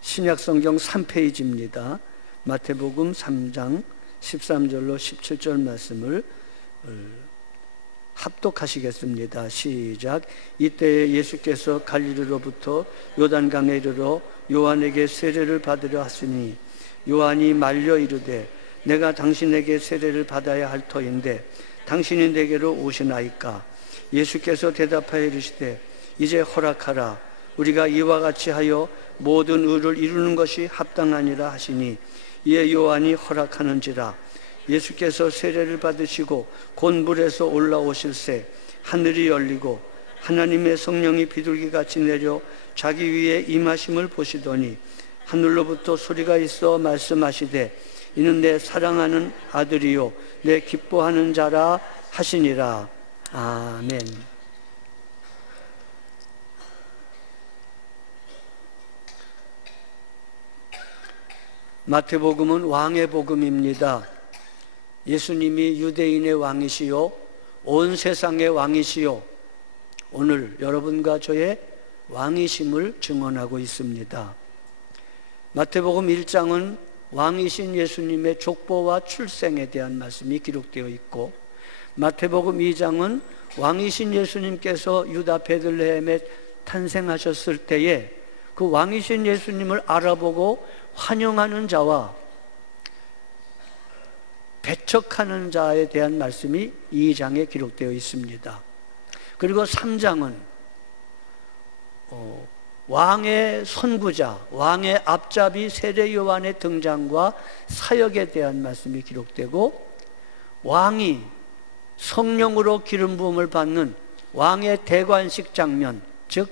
신약성경 3페이지입니다. 마태복음 3장 13절로 17절 말씀을 합독하시겠습니다. 시작. 이때 예수께서 갈릴리로부터 요단강에 이르러 요한에게 세례를 받으려 하시니 요한이 말려 이르되 내가 당신에게 세례를 받아야 할 터인데 당신이 내게로 오시나이까? 예수께서 대답하여 이르시되 이제 허락하라. 우리가 이와 같이 하여 모든 의를 이루는 것이 합당하니라 하시니 이에 요한이 허락하는지라. 예수께서 세례를 받으시고 곧 물에서 올라오실새 하늘이 열리고 하나님의 성령이 비둘기같이 내려 자기 위에 임하심을 보시더니 하늘로부터 소리가 있어 말씀하시되 이는 내 사랑하는 아들이요 내 기뻐하는 자라 하시니라. 아멘. 마태복음은 왕의 복음입니다. 예수님이 유대인의 왕이시요 온 세상의 왕이시요 오늘 여러분과 저의 왕이심을 증언하고 있습니다. 마태복음 1장은 왕이신 예수님의 족보와 출생에 대한 말씀이 기록되어 있고, 마태복음 2장은 왕이신 예수님께서 유다 베들레헴에 탄생하셨을 때에 그 왕이신 예수님을 알아보고 환영하는 자와 배척하는 자에 대한 말씀이 2장에 기록되어 있습니다. 그리고 3장은 왕의 선구자, 왕의 앞잡이 세례 요한의 등장과 사역에 대한 말씀이 기록되고, 왕이 성령으로 기름 부음을 받는 왕의 대관식 장면, 즉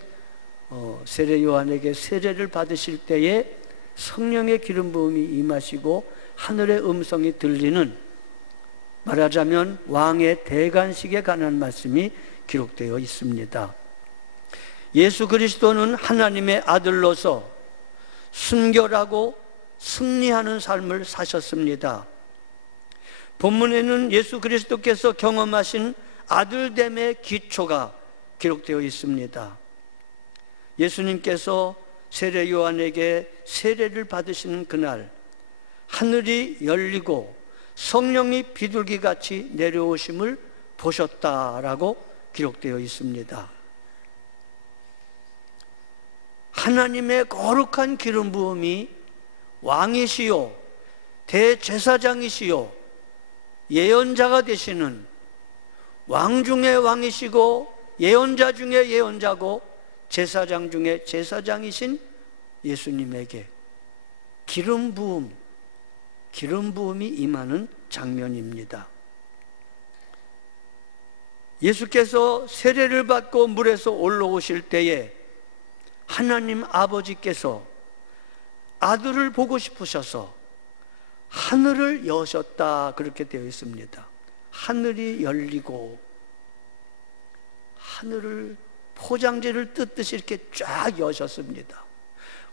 세례 요한에게 세례를 받으실 때에 성령의 기름 부음이 임하시고 하늘의 음성이 들리는, 말하자면 왕의 대관식에 관한 말씀이 기록되어 있습니다. 예수 그리스도는 하나님의 아들로서 순결하고 승리하는 삶을 사셨습니다. 본문에는 예수 그리스도께서 경험하신 아들됨의 기초가 기록되어 있습니다. 예수님께서 세례 요한에게 세례를 받으시는 그날 하늘이 열리고 성령이 비둘기같이 내려오심을 보셨다라고 기록되어 있습니다. 하나님의 거룩한 기름 부음이 왕이시요 대제사장이시요 예언자가 되시는, 왕 중에 왕이시고 예언자 중에 예언자고 제사장 중에 제사장이신 예수님에게 기름 부음이 임하는 장면입니다. 예수께서 세례를 받고 물에서 올라오실 때에 하나님 아버지께서 아들을 보고 싶으셔서 하늘을 여셨다, 그렇게 되어 있습니다. 하늘이 열리고 하늘을 포장지를 뜯듯이 이렇게 쫙 여셨습니다.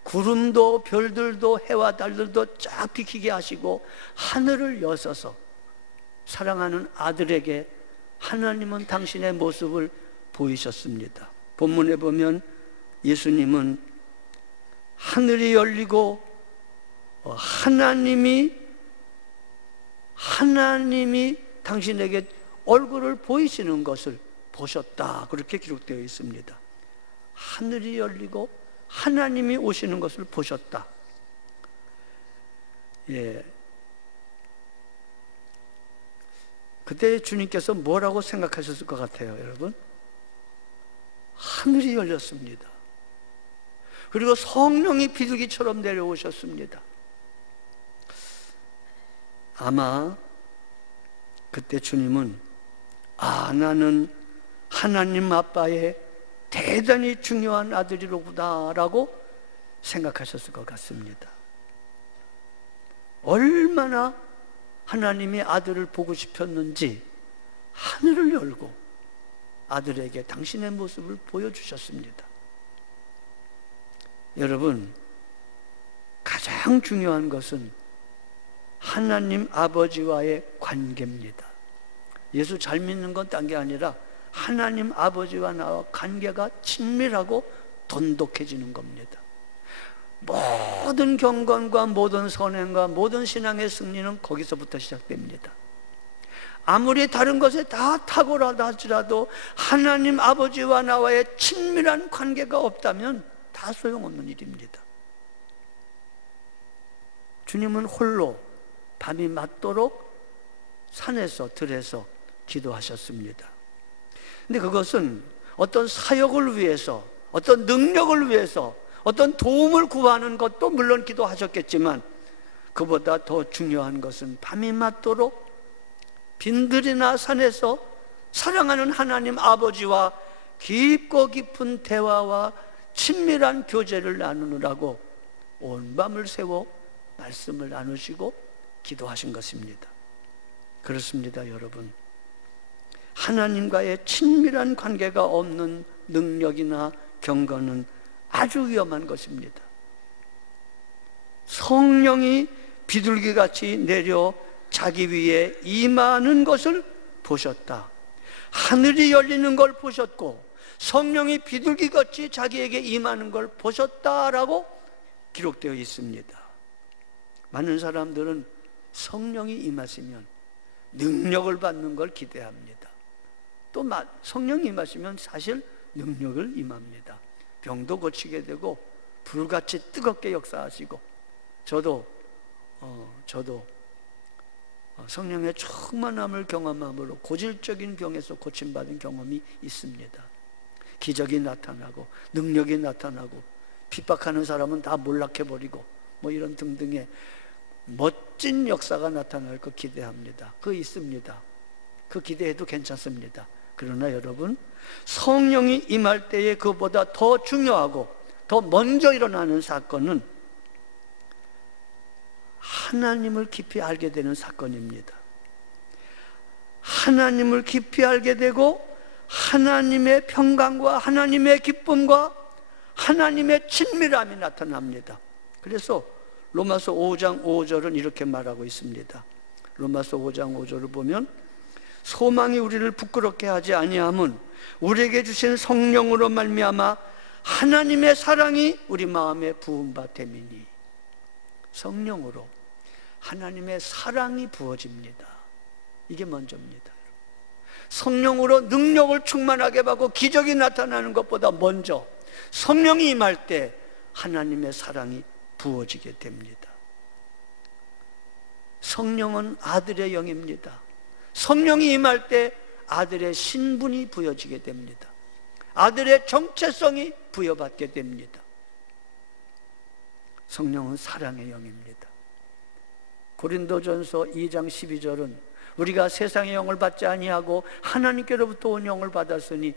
구름도 별들도 해와 달들도 쫙 비키게 하시고 하늘을 여셔서 사랑하는 아들에게 하나님은 당신의 모습을 보이셨습니다. 본문에 보면 예수님은 하늘이 열리고 하나님이 당신에게 얼굴을 보이시는 것을 보셨다, 그렇게 기록되어 있습니다. 하늘이 열리고 하나님이 오시는 것을 보셨다. 그때 주님께서 뭐라고 생각하셨을 것 같아요, 여러분? 하늘이 열렸습니다. 그리고 성령이 비둘기처럼 내려오셨습니다. 아마 그때 주님은 나는 하나님 아빠의 대단히 중요한 아들이로구나 라고 생각하셨을 것 같습니다. 얼마나 하나님이 아들을 보고 싶었는지 하늘을 열고 아들에게 당신의 모습을 보여주셨습니다. 여러분, 가장 중요한 것은 하나님 아버지와의 관계입니다. 예수 잘 믿는 건 딴 게 아니라 하나님 아버지와 나와 관계가 친밀하고 돈독해지는 겁니다. 모든 경건과 모든 선행과 모든 신앙의 승리는 거기서부터 시작됩니다. 아무리 다른 것에 다 탁월하다 할지라도 하나님 아버지와 나와의 친밀한 관계가 없다면 다 소용없는 일입니다. 주님은 홀로 밤이 맞도록 산에서 들에서 기도하셨습니다. 근데 그것은 어떤 사역을 위해서, 어떤 능력을 위해서, 어떤 도움을 구하는 것도 물론 기도하셨겠지만, 그보다 더 중요한 것은 밤이 맞도록 빈들이나 산에서 사랑하는 하나님 아버지와 깊고 깊은 대화와 친밀한 교제를 나누느라고 온 밤을 새워 말씀을 나누시고 기도하신 것입니다. 그렇습니다, 여러분. 하나님과의 친밀한 관계가 없는 능력이나 경건은 아주 위험한 것입니다. 성령이 비둘기같이 내려 자기 위에 임하는 것을 보셨다. 하늘이 열리는 걸 보셨고 성령이 비둘기같이 자기에게 임하는 걸 보셨다라고 기록되어 있습니다. 많은 사람들은 성령이 임하시면 능력을 받는 걸 기대합니다. 또 성령이 임하시면 사실 능력을 임합니다. 병도 고치게 되고 불같이 뜨겁게 역사하시고, 저도 성령의 충만함을 경험함으로 고질적인 병에서 고침받은 경험이 있습니다. 기적이 나타나고 능력이 나타나고 핍박하는 사람은 다 몰락해버리고 뭐 이런 등등의 멋진 역사가 나타날 거 기대합니다. 그거 있습니다. 그 기대해도 괜찮습니다. 그러나 여러분, 성령이 임할 때에 그보다 더 중요하고 더 먼저 일어나는 사건은 하나님을 깊이 알게 되는 사건입니다. 하나님을 깊이 알게 되고 하나님의 평강과 하나님의 기쁨과 하나님의 친밀함이 나타납니다. 그래서 로마서 5장 5절은 이렇게 말하고 있습니다. 로마서 5장 5절을 보면, 소망이 우리를 부끄럽게 하지 아니함은 우리에게 주신 성령으로 말미암아 하나님의 사랑이 우리 마음에 부은 바 됨이니. 성령으로 하나님의 사랑이 부어집니다. 이게 먼저입니다. 성령으로 능력을 충만하게 받고 기적이 나타나는 것보다 먼저 성령이 임할 때 하나님의 사랑이 부어지게 됩니다. 성령은 아들의 영입니다. 성령이 임할 때 아들의 신분이 부여지게 됩니다. 아들의 정체성이 부여받게 됩니다. 성령은 사랑의 영입니다. 고린도전서 2장 12절은 우리가 세상의 영을 받지 아니하고 하나님께로부터 온 영을 받았으니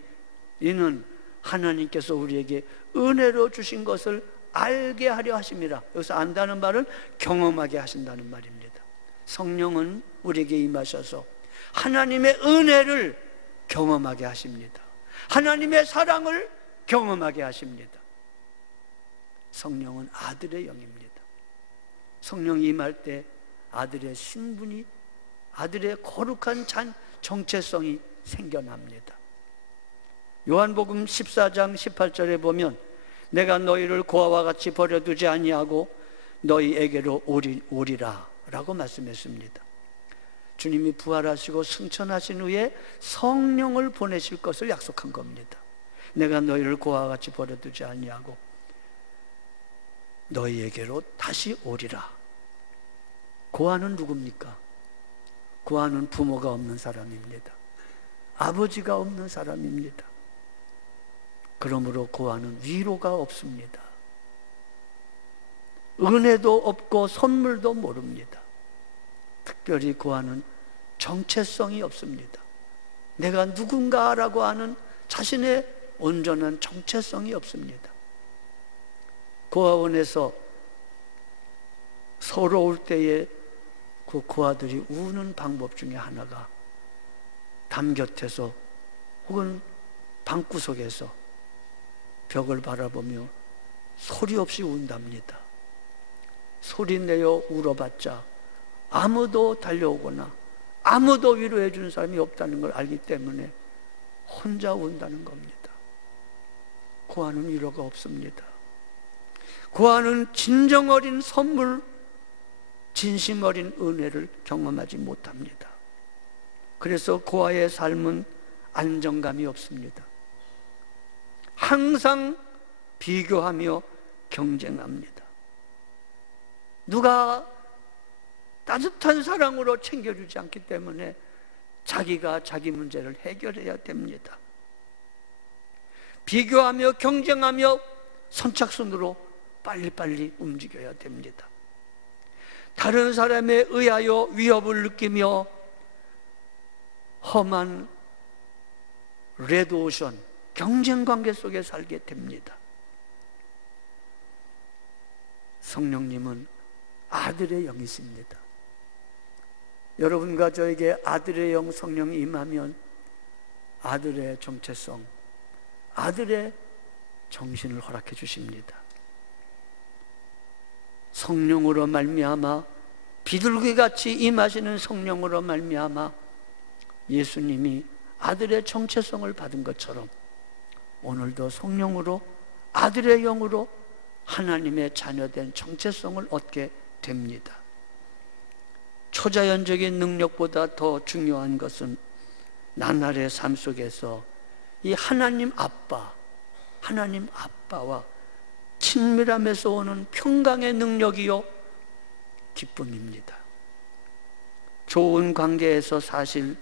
이는 하나님께서 우리에게 은혜로 주신 것을 알게 하려 하심이라. 여기서 안다는 말은 경험하게 하신다는 말입니다. 성령은 우리에게 임하셔서 하나님의 은혜를 경험하게 하십니다. 하나님의 사랑을 경험하게 하십니다. 성령은 아들의 영입니다. 성령이 임할 때 아들의 신분이, 아들의 거룩한 정체성이 생겨납니다. 요한복음 14장 18절에 보면, 내가 너희를 고아와 같이 버려두지 아니하고 너희에게로 오리라 라고 말씀했습니다. 주님이 부활하시고 승천하신 후에 성령을 보내실 것을 약속한 겁니다. 내가 너희를 고아와 같이 버려두지 아니하고 너희에게로 다시 오리라. 고아는 누굽니까? 고아는 부모가 없는 사람입니다. 아버지가 없는 사람입니다. 그러므로 고아는 위로가 없습니다. 은혜도 없고 선물도 모릅니다. 특별히 고아는 정체성이 없습니다. 내가 누군가라고 하는 자신의 온전한 정체성이 없습니다. 고아원에서 서러울 때에 그 고아들이 우는 방법 중에 하나가 담 곁에서 혹은 방구석에서 벽을 바라보며 소리 없이 운답니다. 소리 내어 울어봤자 아무도 달려오거나 아무도 위로해 주는 사람이 없다는 걸 알기 때문에 혼자 운다는 겁니다. 고아는 위로가 없습니다. 고아는 진정 어린 선물, 진심 어린 은혜를 경험하지 못합니다. 그래서 고아의 삶은 안정감이 없습니다. 항상 비교하며 경쟁합니다. 누가 따뜻한 사랑으로 챙겨주지 않기 때문에 자기가 자기 문제를 해결해야 됩니다. 비교하며 경쟁하며 선착순으로 빨리빨리 움직여야 됩니다. 다른 사람에 의하여 위협을 느끼며 험한 레드오션, 경쟁관계 속에 살게 됩니다. 성령님은 아들의 영이십니다. 여러분과 저에게 아들의 영 성령이 임하면 아들의 정체성, 아들의 정신을 허락해 주십니다. 성령으로 말미암아, 비둘기같이 임하시는 성령으로 말미암아 예수님이 아들의 정체성을 받은 것처럼 오늘도 성령으로, 아들의 영으로 하나님의 자녀된 정체성을 얻게 됩니다. 초자연적인 능력보다 더 중요한 것은 나날의 삶 속에서 이 하나님 아빠와 친밀함에서 오는 평강의 능력이요 기쁨입니다. 좋은 관계에서 사실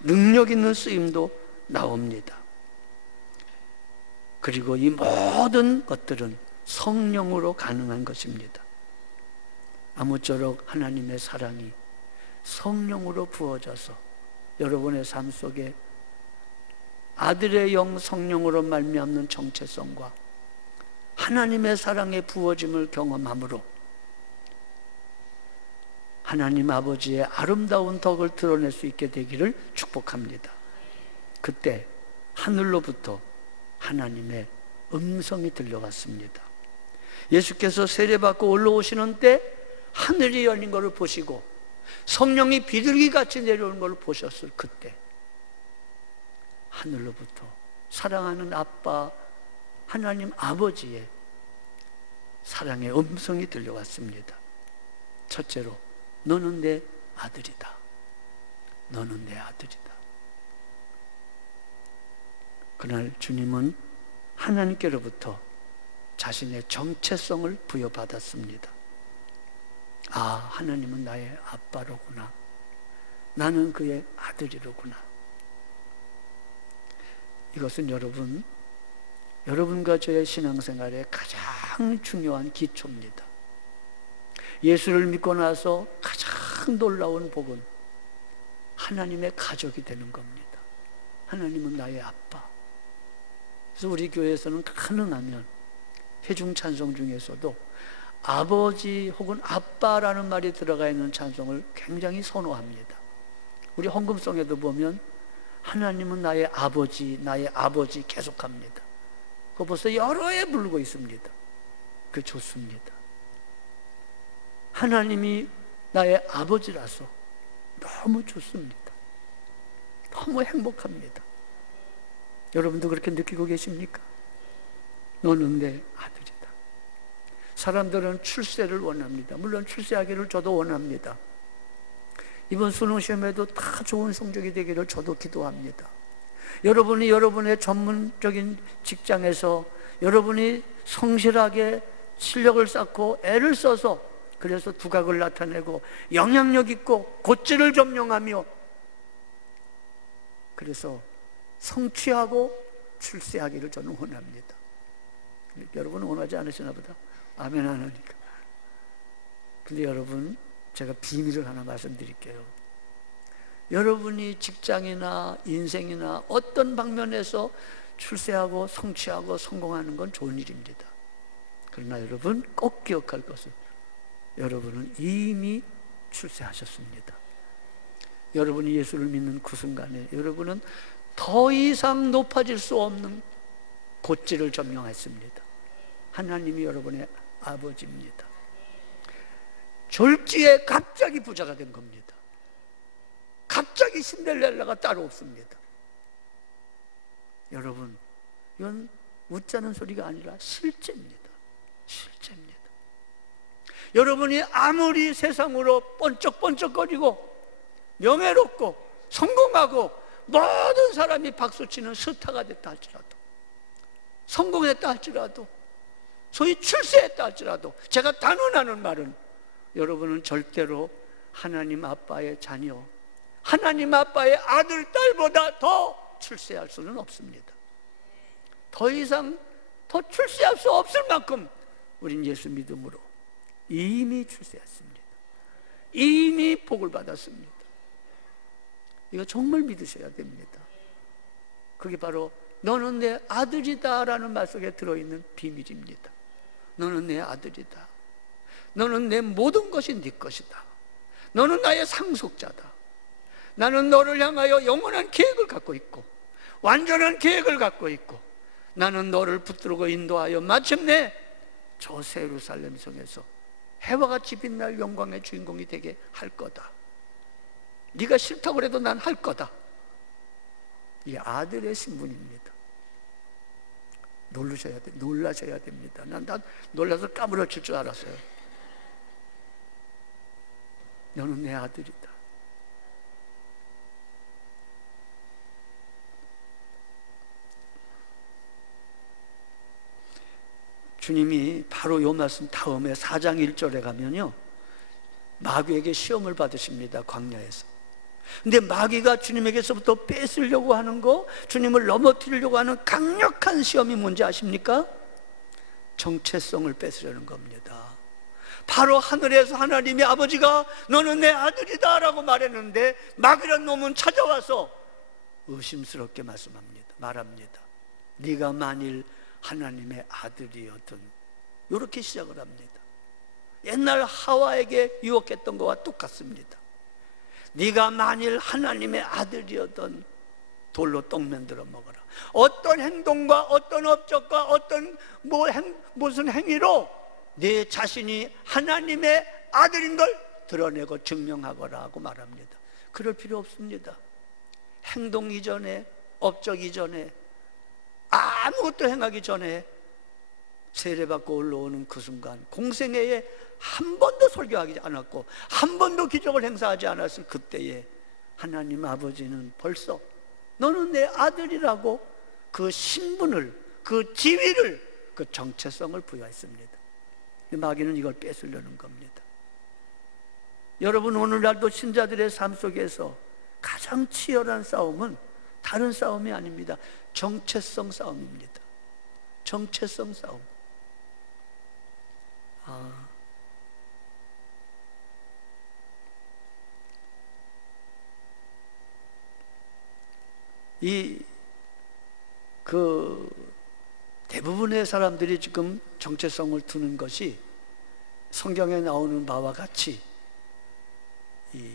능력 있는 쓰임도 나옵니다. 그리고 이 모든 것들은 성령으로 가능한 것입니다. 아무쪼록 하나님의 사랑이 성령으로 부어져서 여러분의 삶 속에 아들의 영 성령으로 말미암는 정체성과 하나님의 사랑의 부어짐을 경험함으로 하나님 아버지의 아름다운 덕을 드러낼 수 있게 되기를 축복합니다. 그때 하늘로부터 하나님의 음성이 들려왔습니다. 예수께서 세례받고 올라오시는 때 하늘이 열린 것을 보시고 성령이 비둘기같이 내려오는 것을 보셨을 그때 하늘로부터 사랑하는 아빠 하나님 아버지의 사랑의 음성이 들려왔습니다. 첫째로, 너는 내 아들이다. 너는 내 아들이다. 그날 주님은 하나님께로부터 자신의 정체성을 부여받았습니다. 아, 하나님은 나의 아빠로구나. 나는 그의 아들이로구나. 이것은 여러분과 저의 신앙생활의 가장 중요한 기초입니다. 예수를 믿고 나서 가장 놀라운 복은 하나님의 가족이 되는 겁니다. 하나님은 나의 아빠. 그래서 우리 교회에서는 가능하면 회중 찬송 중에서도 아버지 혹은 아빠라는 말이 들어가 있는 찬송을 굉장히 선호합니다. 우리 헌금송에도 보면 하나님은 나의 아버지 계속합니다. 그거 벌써 여러 해 부르고 있습니다. 그게 좋습니다. 하나님이 나의 아버지라서 너무 좋습니다. 너무 행복합니다. 여러분도 그렇게 느끼고 계십니까? 너는 내 아들이다. 사람들은 출세를 원합니다. 물론 출세하기를 저도 원합니다. 이번 수능 시험에도 다 좋은 성적이 되기를 저도 기도합니다. 여러분이 여러분의 전문적인 직장에서 여러분이 성실하게 실력을 쌓고 애를 써서 그래서 두각을 나타내고 영향력 있고 고지를 점령하며 그래서 성취하고 출세하기를 저는 원합니다. 여러분은 원하지 않으시나 보다. 아멘 안 하니까. 근데 여러분, 제가 비밀을 하나 말씀드릴게요. 여러분이 직장이나 인생이나 어떤 방면에서 출세하고 성취하고 성공하는 건 좋은 일입니다. 그러나 여러분 꼭 기억할 것은 여러분은 이미 출세하셨습니다. 여러분이 예수를 믿는 그 순간에 여러분은 더 이상 높아질 수 없는 고지를 점령했습니다. 하나님이 여러분의 아버지입니다. 졸지에 갑자기 부자가 된 겁니다. 갑자기 신데렐라가 따로 없습니다. 여러분, 이건 웃자는 소리가 아니라 실제입니다. 실제입니다. 여러분이 아무리 세상으로 번쩍번쩍거리고 명예롭고 성공하고 모든 사람이 박수치는 스타가 됐다 할지라도, 성공했다 할지라도, 소위 출세했다 할지라도, 제가 단언하는 말은 여러분은 절대로 하나님 아빠의 자녀, 하나님 아빠의 아들, 딸보다 더 출세할 수는 없습니다. 더 이상 더 출세할 수 없을 만큼 우린 예수 믿음으로 이미 출세했습니다. 이미 복을 받았습니다. 이거 정말 믿으셔야 됩니다. 그게 바로 너는 내 아들이다 라는 말 속에 들어있는 비밀입니다. 너는 내 아들이다. 너는 내 모든 것이 네 것이다. 너는 나의 상속자다. 나는 너를 향하여 영원한 계획을 갖고 있고 완전한 계획을 갖고 있고, 나는 너를 붙들고 인도하여 마침내 저 새 예루살렘 성에서 해와 같이 빛날 영광의 주인공이 되게 할 거다. 네가 싫다고 해도 난 할 거다. 이 아들의 신분입니다. 놀라셔야 됩니다. 난 놀라서 까무러칠 줄 알았어요. 너는 내 아들이다. 주님이 바로 요 말씀 다음에 4장 1절에 가면요, 마귀에게 시험을 받으십니다. 광야에서. 근데 마귀가 주님에게서부터 뺏으려고 하는 거, 주님을 넘어뜨리려고 하는 강력한 시험이 뭔지 아십니까? 정체성을 뺏으려는 겁니다. 바로 하늘에서 하나님이 아버지가 너는 내 아들이다 라고 말했는데, 마귀란 놈은 찾아와서 의심스럽게 말합니다. 네가 만일 하나님의 아들이었던, 이렇게 시작을 합니다. 옛날 하와에게 유혹했던 것과 똑같습니다. 네가 만일 하나님의 아들이었던 돌로 떡 만들어 먹어라. 어떤 행동과 어떤 업적과 어떤 무슨 행위로 네 자신이 하나님의 아들인 걸 드러내고 증명하거라 하고 말합니다. 그럴 필요 없습니다. 행동 이전에, 업적 이전에, 아무것도 행하기 전에 세례받고 올라오는 그 순간, 공생애에 한 번도 설교하지 않았고 한 번도 기적을 행사하지 않았을 그때에 하나님 아버지는 벌써 너는 내 아들이라고 그 신분을, 그 지위를, 그 정체성을 부여했습니다. 마귀는 이걸 뺏으려는 겁니다. 여러분, 오늘날도 신자들의 삶 속에서 가장 치열한 싸움은 다른 싸움이 아닙니다. 정체성 싸움입니다. 정체성 싸움. 대부분의 사람들이 지금 정체성을 두는 것이 성경에 나오는 바와 같이 이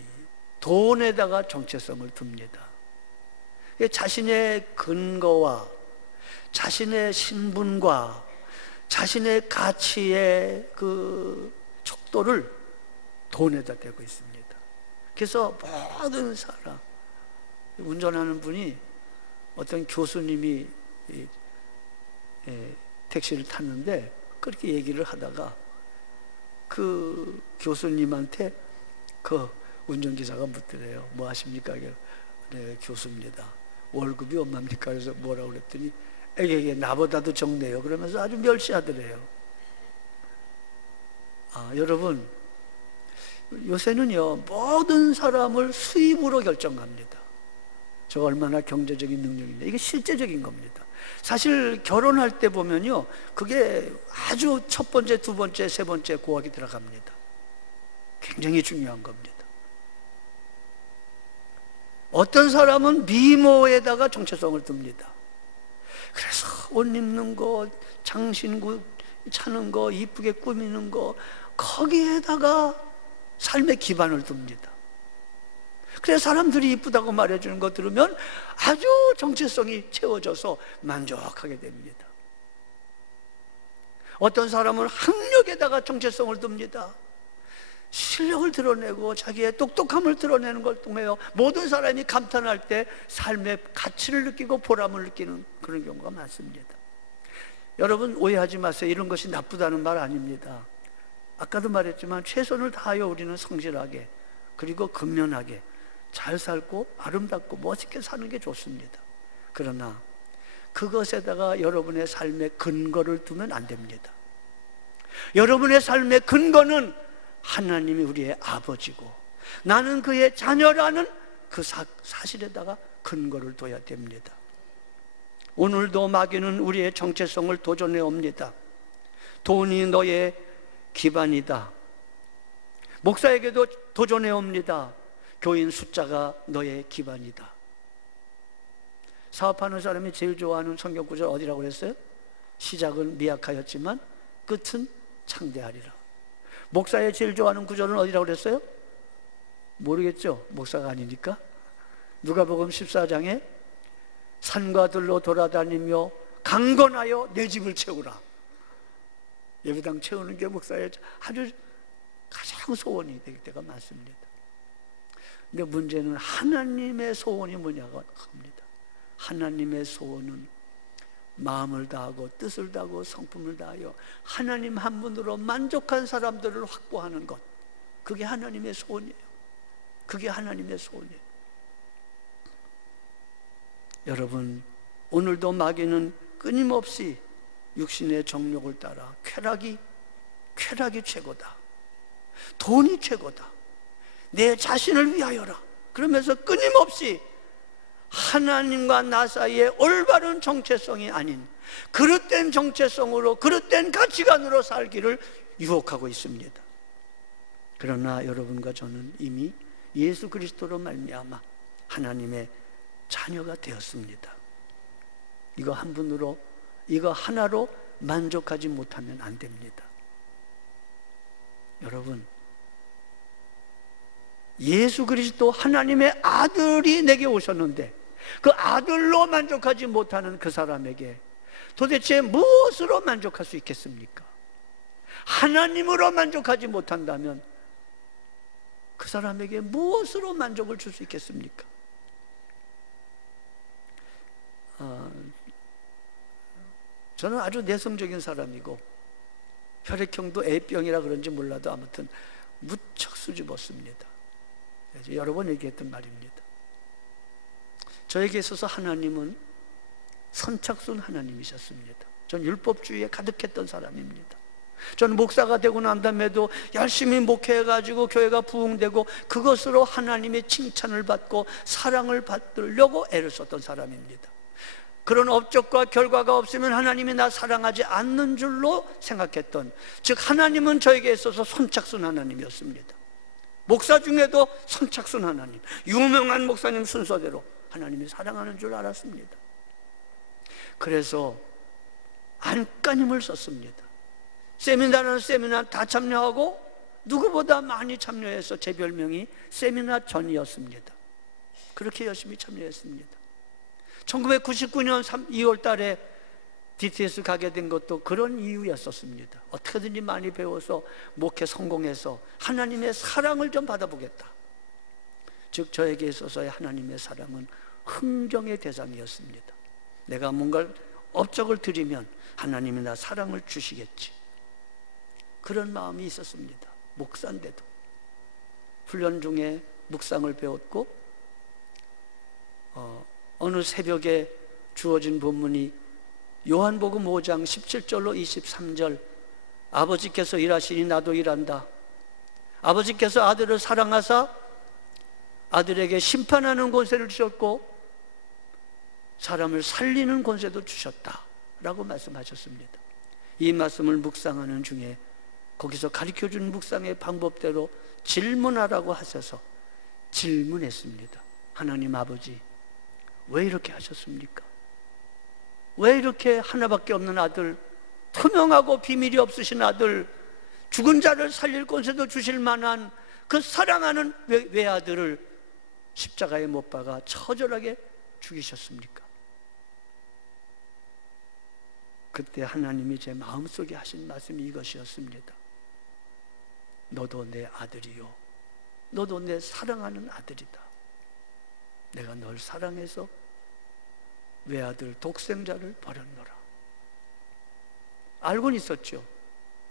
돈에다가 정체성을 둡니다. 자신의 근거와 자신의 신분과 자신의 가치의 그 척도를 돈에다 대고 있습니다. 그래서 모든 사람, 운전하는 분이 어떤 교수님이 택시를 탔는데 그렇게 얘기를 하다가 그 교수님한테 그 운전기사가 묻더래요. 뭐 하십니까? 네, 교수입니다. 월급이 얼마입니까? 그래서 뭐라고 그랬더니 에게 나보다도 적네요. 그러면서 아주 멸시하더래요. 여러분, 요새는요 모든 사람을 수입으로 결정합니다. 저 얼마나 경제적인 능력인데, 이게 실제적인 겁니다. 사실 결혼할 때 보면요, 그게 아주 첫 번째, 두 번째, 세 번째 고하게 들어갑니다. 굉장히 중요한 겁니다. 어떤 사람은 미모에다가 정체성을 둡니다. 그래서 옷 입는 거, 장신구 차는 거, 이쁘게 꾸미는 거, 거기에다가 삶의 기반을 둡니다. 그래서 사람들이 이쁘다고 말해주는 거 들으면 아주 정체성이 채워져서 만족하게 됩니다. 어떤 사람은 학력에다가 정체성을 둡니다. 실력을 드러내고 자기의 똑똑함을 드러내는 걸 통해서 모든 사람이 감탄할 때 삶의 가치를 느끼고 보람을 느끼는 그런 경우가 많습니다. 여러분 오해하지 마세요. 이런 것이 나쁘다는 말 아닙니다. 아까도 말했지만 최선을 다하여 우리는 성실하게 그리고 근면하게 잘 살고 아름답고 멋있게 사는 게 좋습니다. 그러나 그것에다가 여러분의 삶의 근거를 두면 안 됩니다. 여러분의 삶의 근거는 하나님이 우리의 아버지고 나는 그의 자녀라는 그 사실에다가 근거를 둬야 됩니다. 오늘도 마귀는 우리의 정체성을 도전해 옵니다. 돈이 너의 기반이다. 목사에게도 도전해 옵니다. 교인 숫자가 너의 기반이다. 사업하는 사람이 제일 좋아하는 성경 구절 어디라고 그랬어요? 시작은 미약하였지만 끝은 창대하리라. 목사의 제일 좋아하는 구절은 어디라고 그랬어요? 모르겠죠? 목사가 아니니까. 누가복음 14장에 산과 들로 돌아다니며 강건하여 내 집을 채우라. 예배당 채우는 게 목사의 아주 가장 소원이 될 때가 많습니다. 근데 문제는 하나님의 소원이 뭐냐고 합니다. 하나님의 소원은 마음을 다하고 뜻을 다하고 성품을 다하여 하나님 한 분으로 만족한 사람들을 확보하는 것, 그게 하나님의 소원이에요. 그게 하나님의 소원이에요. 여러분, 오늘도 마귀는 끊임없이 육신의 정욕을 따라 쾌락이 최고다, 돈이 최고다, 내 자신을 위하여라, 그러면서 끊임없이 하나님과 나 사이에 올바른 정체성이 아닌 그릇된 정체성으로, 그릇된 가치관으로 살기를 유혹하고 있습니다. 그러나 여러분과 저는 이미 예수 그리스도로 말미암아 하나님의 자녀가 되었습니다. 이거 한 분으로, 이거 하나로 만족하지 못하면 안 됩니다. 여러분, 예수 그리스도 하나님의 아들이 내게 오셨는데 그 아들로 만족하지 못하는 그 사람에게 도대체 무엇으로 만족할 수 있겠습니까? 하나님으로 만족하지 못한다면 그 사람에게 무엇으로 만족을 줄 수 있겠습니까? 저는 아주 내성적인 사람이고 혈액형도 A병이라 그런지 몰라도 아무튼 무척 수줍었습니다. 여러 번 얘기했던 말입니다. 저에게 있어서 하나님은 선착순 하나님이셨습니다. 전 율법주의에 가득했던 사람입니다. 전 목사가 되고 난 다음에도 열심히 목회해가지고 교회가 부흥되고 그것으로 하나님의 칭찬을 받고 사랑을 받으려고 애를 썼던 사람입니다. 그런 업적과 결과가 없으면 하나님이 나 사랑하지 않는 줄로 생각했던, 즉 하나님은 저에게 있어서 선착순 하나님이었습니다. 목사 중에도 선착순 하나님, 유명한 목사님 순서대로 하나님이 사랑하는 줄 알았습니다. 그래서 안간힘을 썼습니다. 세미나는 세미나 다 참여하고 누구보다 많이 참여해서 제 별명이 세미나 전이었습니다. 그렇게 열심히 참여했습니다. 1999년 2월 달에 DTS 가게 된 것도 그런 이유였었습니다. 어떻게든지 많이 배워서 목회 성공해서 하나님의 사랑을 좀 받아보겠다. 즉 저에게 있어서의 하나님의 사랑은 흥정의 대상이었습니다. 내가 뭔가 업적을 드리면 하나님이 나 사랑을 주시겠지, 그런 마음이 있었습니다. 목사인데도 훈련 중에 묵상을 배웠고 어느 새벽에 주어진 본문이 요한복음 5장 17절로 23절, 아버지께서 일하시니 나도 일한다. 아버지께서 아들을 사랑하사 아들에게 심판하는 권세를 주셨고 사람을 살리는 권세도 주셨다 라고 말씀하셨습니다. 이 말씀을 묵상하는 중에 거기서 가르쳐준 묵상의 방법대로 질문하라고 하셔서 질문했습니다. 하나님 아버지, 왜 이렇게 하셨습니까? 왜 이렇게 하나밖에 없는 아들, 투명하고 비밀이 없으신 아들, 죽은 자를 살릴 권세도 주실 만한 그 사랑하는 외아들을 십자가에 못 박아 처절하게 죽이셨습니까? 그때 하나님이 제 마음속에 하신 말씀이 이것이었습니다. 너도 내 아들이요, 너도 내 사랑하는 아들이다. 내가 널 사랑해서 외아들 독생자를 버렸노라. 알고는 있었죠.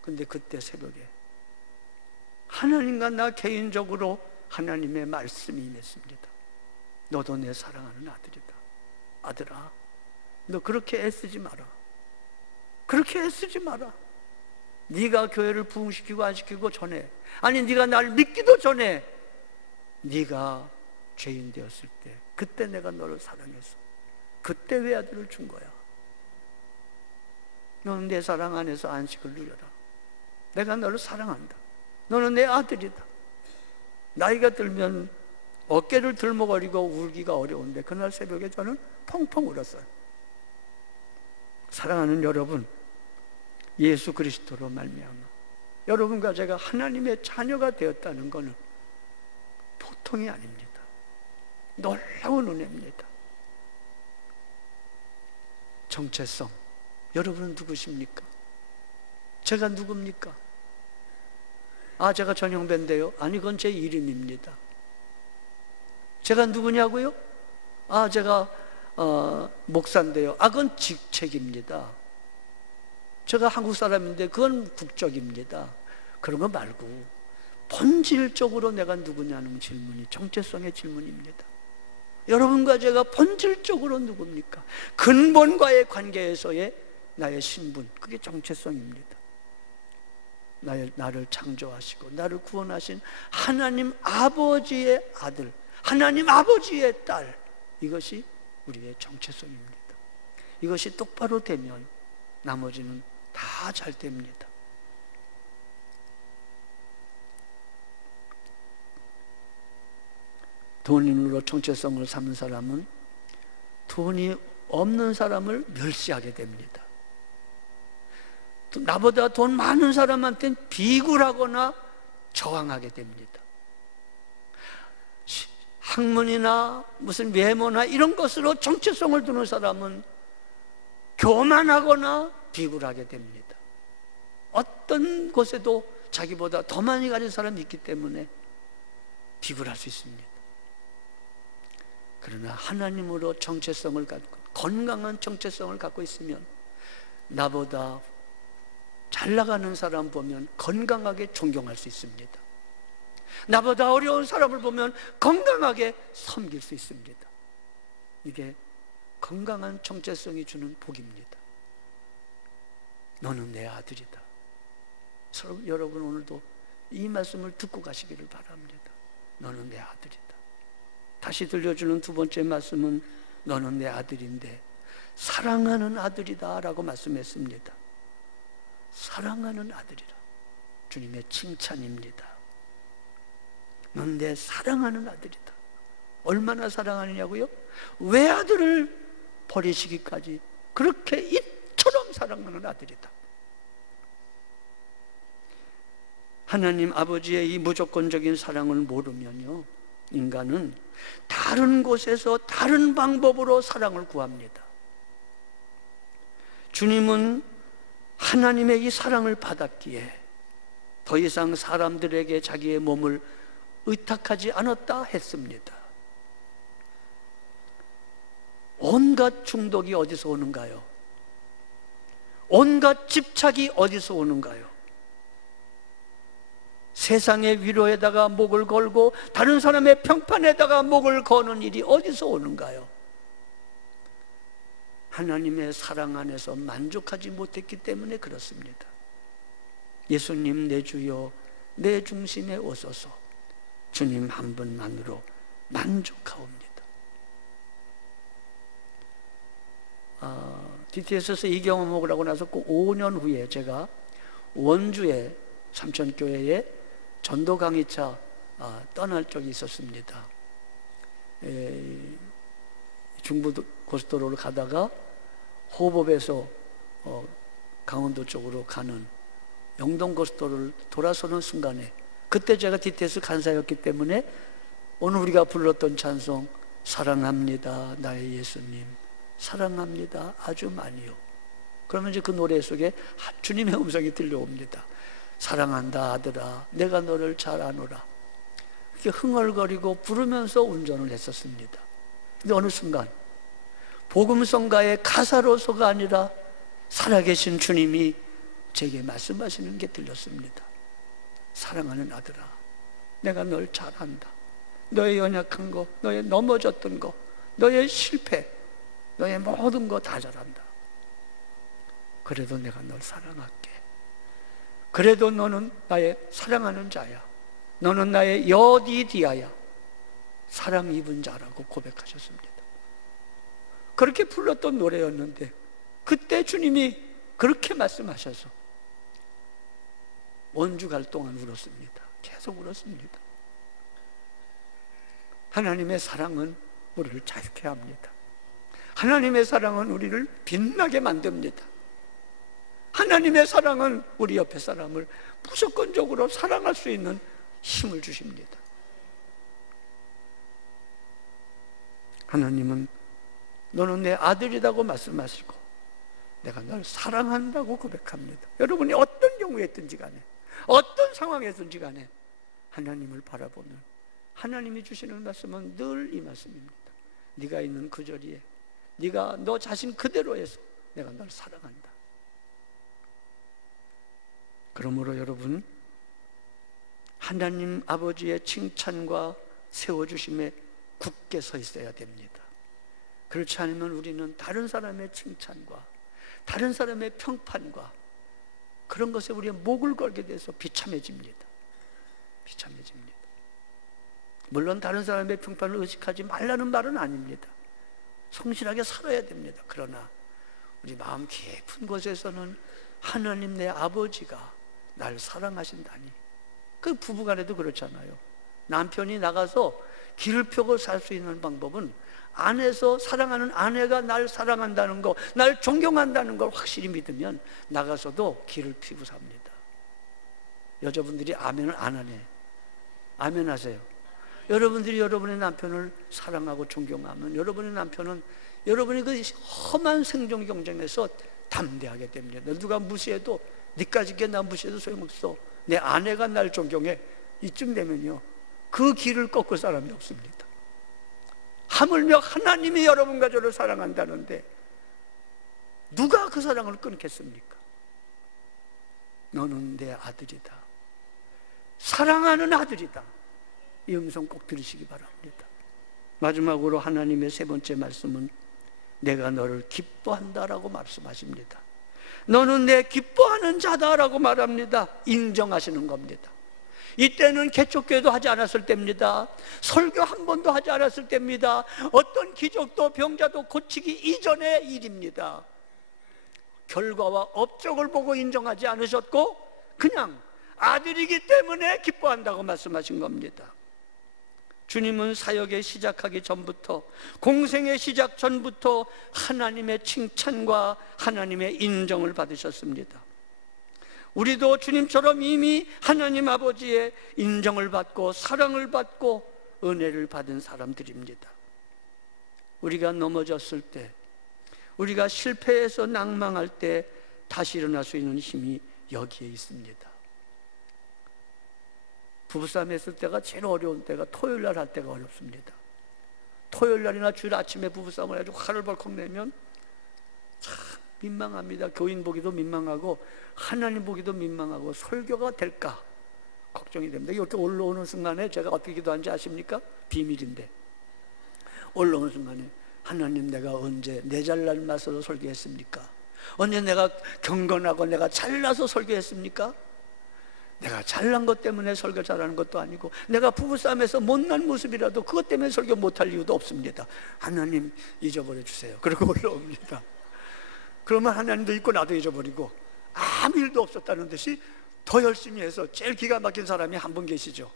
근데 그때 새벽에 하나님과 나 개인적으로 하나님의 말씀이 임했습니다. 너도 내 사랑하는 아들이다. 아들아, 너 그렇게 애쓰지 마라. 그렇게 애쓰지 마라. 네가 교회를 부흥시키고 안 시키고 전에, 아니 네가 날 믿기도 전에 네가 죄인 되었을 때, 그때 내가 너를 사랑했어. 그때 외아들을 준 거야. 너는 내 사랑 안에서 안식을 누려라. 내가 너를 사랑한다. 너는 내 아들이다. 나이가 들면 어깨를 들먹거리고 울기가 어려운데 그날 새벽에 저는 펑펑 울었어요. 사랑하는 여러분, 예수 그리스도로 말미암아 여러분과 제가 하나님의 자녀가 되었다는 것은 보통이 아닙니다. 놀라운 은혜입니다. 정체성, 여러분은 누구십니까? 제가 누굽니까? 아, 제가 전형배인데요. 아니, 그건 제 이름입니다. 제가 누구냐고요? 아, 제가 목사인데요. 아, 그건 직책입니다. 제가 한국 사람인데 그건 국적입니다. 그런 거 말고 본질적으로 내가 누구냐는 질문이 정체성의 질문입니다. 여러분과 제가 본질적으로 누굽니까? 근본과의 관계에서의 나의 신분, 그게 정체성입니다. 나를 창조하시고 나를 구원하신 하나님 아버지의 아들, 하나님 아버지의 딸, 이것이 우리의 정체성입니다. 이것이 똑바로 되면 나머지는 다 잘 됩니다. 돈으로 정체성을 삼는 사람은 돈이 없는 사람을 멸시하게 됩니다. 나보다 돈 많은 사람한테는 비굴하거나 저항하게 됩니다. 학문이나 무슨 외모나 이런 것으로 정체성을 두는 사람은 교만하거나 비굴하게 됩니다. 어떤 곳에도 자기보다 더 많이 가진 사람이 있기 때문에 비굴할 수 있습니다. 그러나 하나님으로 정체성을 갖고 건강한 정체성을 갖고 있으면 나보다 잘 나가는 사람 보면 건강하게 존경할 수 있습니다. 나보다 어려운 사람을 보면 건강하게 섬길 수 있습니다. 이게 건강한 정체성이 주는 복입니다. 너는 내 아들이다. 여러분 오늘도 이 말씀을 듣고 가시기를 바랍니다. 너는 내 아들이다. 다시 들려주는 두 번째 말씀은 너는 내 아들인데 사랑하는 아들이다 라고 말씀했습니다. 사랑하는 아들이라, 주님의 칭찬입니다. 넌 내 사랑하는 아들이다. 얼마나 사랑하느냐고요? 외아들을 버리시기까지 그렇게 이처럼 사랑하는 아들이다. 하나님 아버지의 이 무조건적인 사랑을 모르면요, 인간은 다른 곳에서 다른 방법으로 사랑을 구합니다. 주님은 하나님의 이 사랑을 받았기에 더 이상 사람들에게 자기의 몸을 의탁하지 않았다 했습니다. 온갖 중독이 어디서 오는가요? 온갖 집착이 어디서 오는가요? 세상의 위로에다가 목을 걸고 다른 사람의 평판에다가 목을 거는 일이 어디서 오는가요? 하나님의 사랑 안에서 만족하지 못했기 때문에 그렇습니다. 예수님 내 주여 내 중심에 오소서. 주님 한 분만으로 만족하옵니다. DTS에서 이 경험을 하고 나서 꼭 5년 후에 제가 원주의 삼천교회에 전도 강의차 떠날 적이 있었습니다. 중부 고속도로를 가다가 호법에서 강원도 쪽으로 가는 영동 고속도로를 돌아서는 순간에, 그때 제가 DTS 간사였기 때문에 오늘 우리가 불렀던 찬송, 사랑합니다 나의 예수님, 사랑합니다 아주 많이요. 그러면 이제 그 노래 속에 주님의 음성이 들려옵니다. 사랑한다 아들아 내가 너를 잘 아노라. 이렇게 흥얼거리고 부르면서 운전을 했었습니다. 근데 어느 순간 복음성가의 가사로서가 아니라 살아계신 주님이 제게 말씀하시는 게 들렸습니다. 사랑하는 아들아, 내가 널 잘 안다. 너의 연약한 거, 너의 넘어졌던 거, 너의 실패, 너의 모든 거 다 잘 안다. 그래도 내가 널 사랑할게. 그래도 너는 나의 사랑하는 자야. 너는 나의 여디디아야. 사랑 입은 자라고 고백하셨습니다. 그렇게 불렀던 노래였는데 그때 주님이 그렇게 말씀하셔서 원주 갈 동안 울었습니다. 계속 울었습니다. 하나님의 사랑은 우리를 자유케 합니다. 하나님의 사랑은 우리를 빛나게 만듭니다. 하나님의 사랑은 우리 옆에 사람을 무조건적으로 사랑할 수 있는 힘을 주십니다. 하나님은 너는 내 아들이라고 말씀하시고 내가 널 사랑한다고 고백합니다. 여러분이 어떤 경우에 있든지 간에 어떤 상황에 있든지 간에 하나님을 바라보면 하나님이 주시는 말씀은 늘 이 말씀입니다. 네가 있는 그 자리에 네가 너 자신 그대로에서 내가 널 사랑한다. 그러므로 여러분, 하나님 아버지의 칭찬과 세워주심에 굳게 서 있어야 됩니다. 그렇지 않으면 우리는 다른 사람의 칭찬과 다른 사람의 평판과 그런 것에 우리의 목을 걸게 돼서 비참해집니다. 비참해집니다. 물론 다른 사람의 평판을 의식하지 말라는 말은 아닙니다. 성실하게 살아야 됩니다. 그러나 우리 마음 깊은 곳에서는 하나님 내 아버지가 날 사랑하신다니. 그 부부간에도 그렇잖아요. 남편이 나가서 길을 펴고 살 수 있는 방법은 안에서 사랑하는 아내가 날 사랑한다는 거, 날 존경한다는 걸 확실히 믿으면 나가서도 길을 피고 삽니다. 여자분들이 아멘을 안 하네. 아멘 하세요. 여러분들이 여러분의 남편을 사랑하고 존경하면 여러분의 남편은 여러분이 그 험한 생존 경쟁에서 담대하게 됩니다. 누가 무시해도 니까지 나 무시해도 소용없어. 내 아내가 날 존경해. 이쯤 되면요 그 길을 꺾을 사람이 없습니다. 하물며 하나님이 여러분과 저를 사랑한다는데 누가 그 사랑을 끊겠습니까? 너는 내 아들이다. 사랑하는 아들이다. 이 음성 꼭 들으시기 바랍니다. 마지막으로 하나님의 세 번째 말씀은 내가 너를 기뻐한다라고 말씀하십니다. 너는 내 기뻐하는 자다라고 말합니다. 인정하시는 겁니다. 이때는 개척교회도 하지 않았을 때입니다. 설교 한 번도 하지 않았을 때입니다. 어떤 기적도 병자도 고치기 이전의 일입니다. 결과와 업적을 보고 인정하지 않으셨고 그냥 아들이기 때문에 기뻐한다고 말씀하신 겁니다. 주님은 사역의 시작하기 전부터, 공생의 시작 전부터 하나님의 칭찬과 하나님의 인정을 받으셨습니다. 우리도 주님처럼 이미 하나님 아버지의 인정을 받고 사랑을 받고 은혜를 받은 사람들입니다. 우리가 넘어졌을 때, 우리가 실패해서 낭망할 때 다시 일어날 수 있는 힘이 여기에 있습니다. 부부싸움 했을 때가 제일 어려운 때가 토요일날 할 때가 어렵습니다. 토요일날이나 주일 아침에 부부싸움을 해가지고 화를 벌컥 내면 참 민망합니다. 교인 보기도 민망하고 하나님 보기도 민망하고 설교가 될까 걱정이 됩니다. 이렇게 올라오는 순간에 제가 어떻게 기도하는지 아십니까? 비밀인데 올라오는 순간에 하나님 내가 언제 내 잘난 맛으로 설교했습니까? 언제 내가 경건하고 내가 잘나서 설교했습니까? 내가 잘난 것 때문에 설교 잘하는 것도 아니고 내가 부부싸움에서 못난 모습이라도 그것 때문에 설교 못할 이유도 없습니다. 하나님 잊어버려 주세요. 그러고 올라옵니다. 그러면 하나님도 잊고 나도 잊어버리고 아무 일도 없었다는 듯이 더 열심히 해서 제일 기가 막힌 사람이 한 분 계시죠.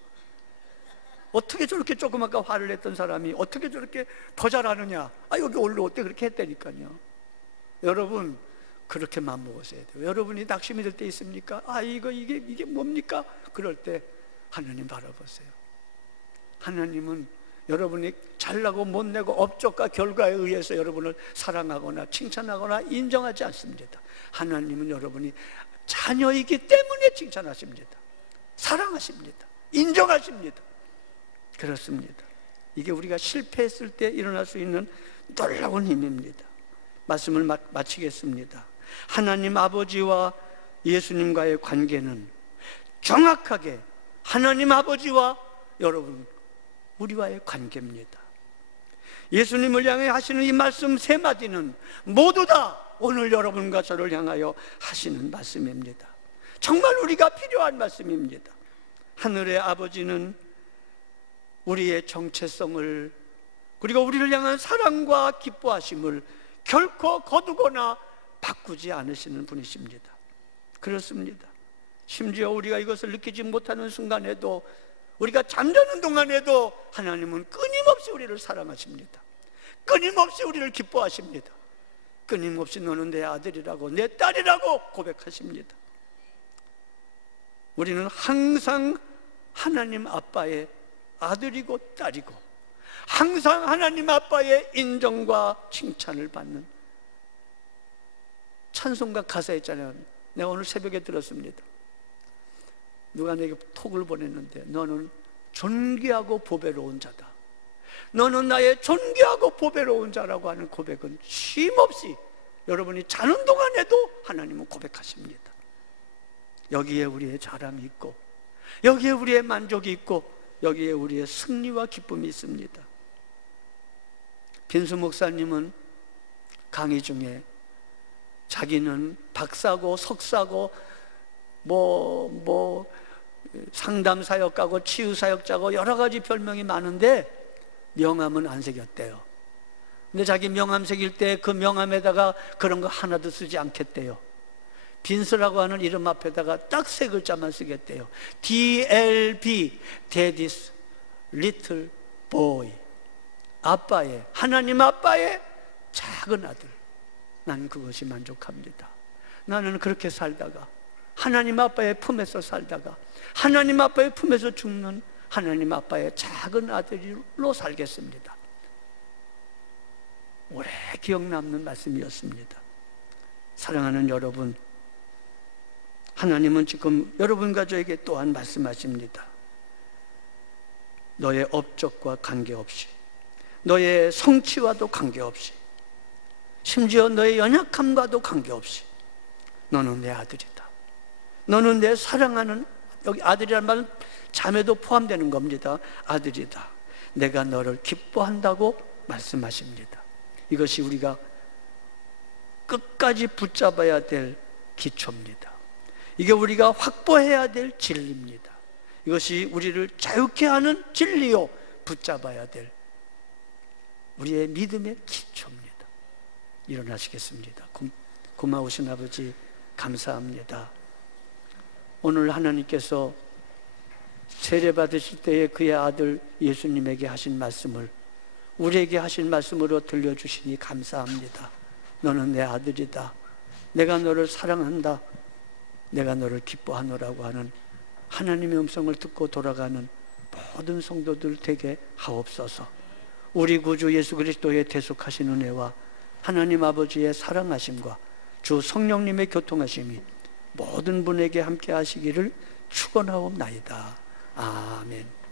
어떻게 저렇게 조금 아까 화를 냈던 사람이 어떻게 저렇게 더 잘하느냐. 여기 올라올 때 그렇게 했다니까요. 여러분 그렇게 맘먹으셔야 돼요. 여러분이 낙심이 될 때 있습니까? 이게 뭡니까? 그럴 때 하나님 바라보세요. 하나님은 여러분이 잘나고 못내고 업적과 결과에 의해서 여러분을 사랑하거나 칭찬하거나 인정하지 않습니다. 하나님은 여러분이 자녀이기 때문에 칭찬하십니다. 사랑하십니다. 인정하십니다. 그렇습니다. 이게 우리가 실패했을 때 일어날 수 있는 놀라운 힘입니다. 말씀을 마치겠습니다. 하나님 아버지와 예수님과의 관계는 정확하게 하나님 아버지와 여러분 우리와의 관계입니다. 예수님을 향해 하시는 이 말씀 세 마디는 모두 다 오늘 여러분과 저를 향하여 하시는 말씀입니다. 정말 우리가 필요한 말씀입니다. 하늘의 아버지는 우리의 정체성을, 그리고 우리를 향한 사랑과 기뻐하심을 결코 거두거나 바꾸지 않으시는 분이십니다. 그렇습니다. 심지어 우리가 이것을 느끼지 못하는 순간에도, 우리가 잠자는 동안에도 하나님은 끊임없이 우리를 사랑하십니다. 끊임없이 우리를 기뻐하십니다. 끊임없이 너는 내 아들이라고, 내 딸이라고 고백하십니다. 우리는 항상 하나님 아빠의 아들이고 딸이고, 항상 하나님 아빠의 인정과 칭찬을 받는, 찬송가 가사 있잖아요. 내가 오늘 새벽에 들었습니다. 누가 내게 톡을 보냈는데, 너는 존귀하고 보배로운 자다, 너는 나의 존귀하고 보배로운 자라고 하는 고백은 쉼없이 여러분이 자는 동안에도 하나님은 고백하십니다. 여기에 우리의 자랑이 있고, 여기에 우리의 만족이 있고, 여기에 우리의 승리와 기쁨이 있습니다. 빈수 목사님은 강의 중에 자기는 박사고 석사고 상담사역가고 치유사역자고 여러 가지 별명이 많은데 명함은 안 새겼대요. 근데 자기 명함 새길 때 그 명함에다가 그런 거 하나도 쓰지 않겠대요. 빈스라고 하는 이름 앞에다가 딱 세 글자만 쓰겠대요. DLB, Daddy's Little Boy. 아빠의, 하나님 아빠의 작은 아들. 나는 그것이 만족합니다. 나는 그렇게 살다가, 하나님 아빠의 품에서 살다가, 하나님 아빠의 품에서 죽는 하나님 아빠의 작은 아들로 살겠습니다. 오래 기억 남는 말씀이었습니다. 사랑하는 여러분, 하나님은 지금 여러분과 저에게 또한 말씀하십니다. 너의 업적과 관계없이, 너의 성취와도 관계없이, 심지어 너의 연약함과도 관계없이 너는 내 아들이다, 너는 내 사랑하는, 여기 아들이라는 말은 자매도 포함되는 겁니다. 아들이다, 내가 너를 기뻐한다고 말씀하십니다. 이것이 우리가 끝까지 붙잡아야 될 기초입니다. 이게 우리가 확보해야 될 진리입니다. 이것이 우리를 자유케 하는 진리요, 붙잡아야 될 우리의 믿음의 기초입니다. 일어나시겠습니다. 고마우신 아버지 감사합니다. 오늘 하나님께서 세례 받으실 때에 그의 아들 예수님에게 하신 말씀을 우리에게 하신 말씀으로 들려주시니 감사합니다. 너는 내 아들이다, 내가 너를 사랑한다, 내가 너를 기뻐하노라고 하는 하나님의 음성을 듣고 돌아가는 모든 성도들 되게 하옵소서. 우리 구주 예수 그리스도의 대속하신 은혜와 하나님 아버지의 사랑하심과 주 성령님의 교통하심이 모든 분에게 함께 하시기를 축원하옵나이다. 아멘.